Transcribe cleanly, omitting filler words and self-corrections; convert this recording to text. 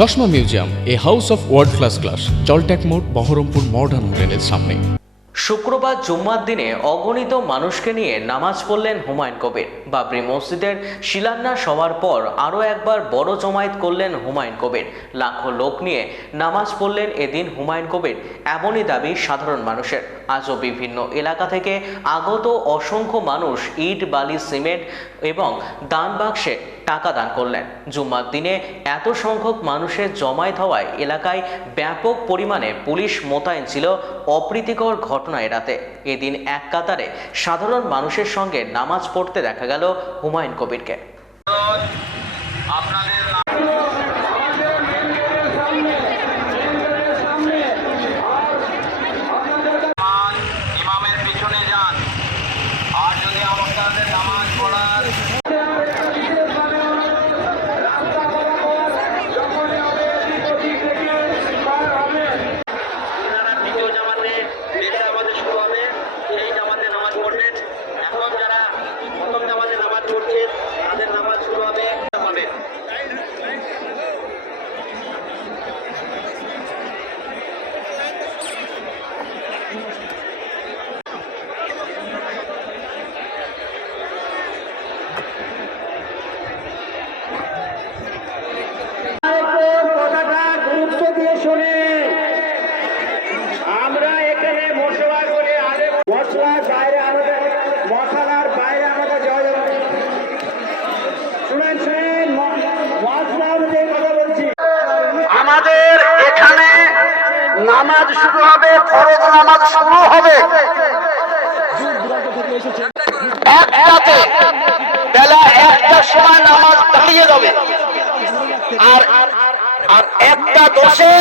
চশমা museum, a house of world class, জলট্যাক মোড়, বহরমপুর মডার্ন হোটেলের সামনে। শুক্রবার জুম্মার দিনে অগণিত মানুষকে নিয়ে নামাজ পড়লেন হুমায়ুন কবির। বাবরি মসজিদের শিলান্যাস হওয়ার পর আরও একবার বড় জমায়েত করলেন হুমায়ুন কবির। লাখো লোক নিয়ে নামাজ পড়লেন এদিন হুমায়ুন কবির, এমনই দাবি সাধারণ মানুষের। আজও বিভিন্ন এলাকা থেকে আগত অসংখ্য মানুষ ইট, বালি, সিমেন্ট এবং দান বাক্সে টাকা দান করলেন। জুম্মার দিনে এত সংখ্যক মানুষের জমায়েত হওয়ায় এলাকায় ব্যাপক পরিমাণে পুলিশ মোতায়েন ছিল অপ্রীতিকর ঘটনা এড়াতে। এদিন এক কাতারে সাধারণ মানুষের সঙ্গে নামাজ পড়তে দেখা গেল হুমায়ুন কবিরকে। আমরা এখানে মশলা করে মশলার বাইরে আমাদের মশলার বাইরে আমাদের শুনেন মশলা অনুযায়ী কথা বলছি। আমাদের এখানে নামাজ শুরু হবে, ফরজ নামাজ শুরু হবে একটাতে, বেলা 1টার সময় নামাজ দাঁড়িয়ে যাবে, আর 1টা 10-এ